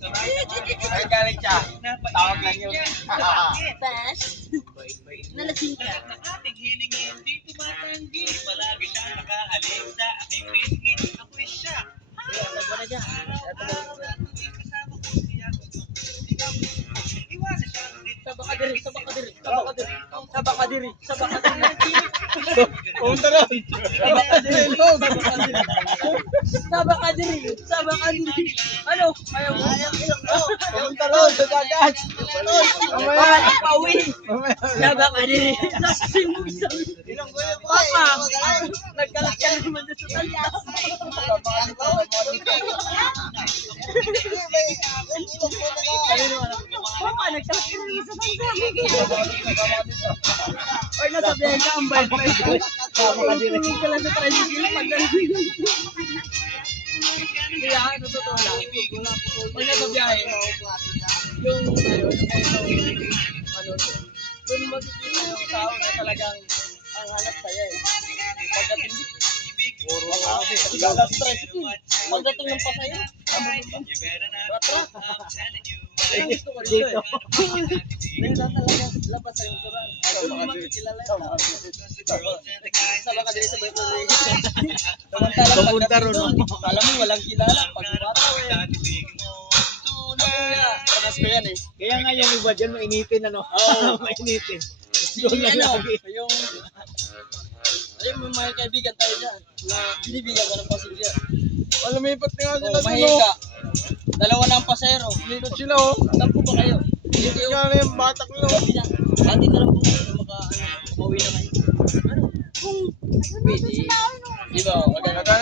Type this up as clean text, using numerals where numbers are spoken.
Ay, galing siya. Tawag lang yun. Bash? Nalasing ka. Ating hilingin, di tumatanggi. Palagi siya nakahalik sa aking pisngin. Ako'y siya. Tagwa na dyan. Kasama ko siya gusto. Iwasan siya. Saba ka diri, saba ka diri, saba ka diri. Saba ka diri, saba ka diri. Pumunta na. Saba ka diri, saba ka diri. Saba ka diri, saba ka diri. Ano? Ayaw mo? Pumunta ron sa dagat. Mamaya pauwi. Saba ka diri. Sasin mo isang. Papa, nagkalat ka naman sa talya. Papa, nagkalat ka naman sa talya. Or nasabihan ka ang bayad-bayad ko. Tulog ka lang sa tricycle pag nandito. Kaya ano totoo lang. Pag nasa biyahe, yung doon makikita yung tao na talagang ang hanap sa'yo eh. Pagdating dito, pagdating ng pasayo, ratra. Ang gusto ko dito. Dahil na talaga labas sa yung suran. Doon mo makikilala yung tao. Sama ka din sa bayo. Samantalang pagdating doon, alam mo walang kilala. Pag-bataw eh. Panas ko yan eh. Kaya nga yung iba dyan, mainitin ano? Oo. Mainitin. Yung ano, yung alam mo mga kaibigan tayo dyan na binibigyan ka ng passenger. Alam mo yung pati nga sila Oh, mahiga. Dalawa na ang pasero. Likod sila oh. Sampu ba kayo? Likod nga na yung batak nila oh. Dati na lang po kayo makauwi na kayo. Ano? Kung pwede. Di ba? Maganda.